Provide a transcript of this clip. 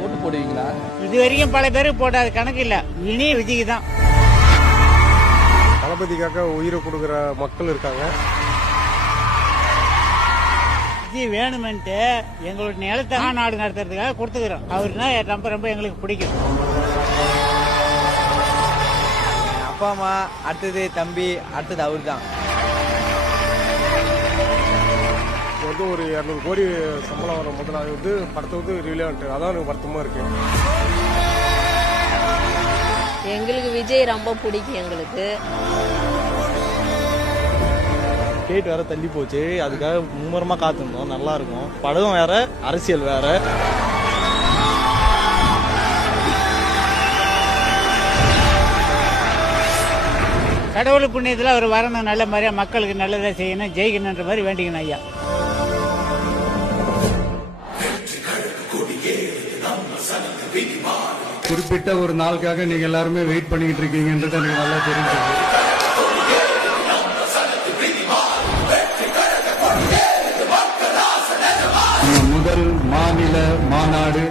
வரைக்கும் பல பேருக்கு போட்டாது கணக்கு இல்ல. இனி விஜய்க்கு தான் தளபதிக்காக உயிரை கொடுக்குற மக்கள் இருக்காங்க. விஜய் வேணுமென்ட்டு எங்களோட நிலத்தை நாடு நடத்துறதுக்காக கொடுத்துக்கிறோம். அவருனா ரொம்ப ரொம்ப எங்களுக்கு பிடிக்கும். அப்பா அம்மா அடுத்தது தம்பி அடுத்தது அவர் தான் வந்து ஒரு இரநூறு கோடி சம்பளம் வர முதல்ல அது வந்து படத்தை வந்து ரிவிலியான்ட்டு அதான் எனக்கு வருத்தமாக இருக்கு. எங்களுக்கு விஜய் ரொம்ப பிடிக்கும் எங்களுக்கு. டேட் வேற தள்ளி போச்சு. அதுக்காக மும்முரமா காத்திருந்தோம். நல்லா இருக்கும். படம் வேற அரசியல் வேற. கடவுள் புண்ணியத்தில் அவர் வரணும். நல்ல மாதிரியா மக்களுக்கு நல்லதை செய்யணும். ஜெயிக்கணுன்ற மாதிரி வேண்டிக்கணும் ஐயா. குறிப்பிட்ட ஒரு நாளுக்காக நீங்க எல்லாருமே வெயிட் பண்ணிட்டு இருக்கீங்கன்றது எனக்கு நல்லா தெரிஞ்சது. முதல் மாநில மாநாடு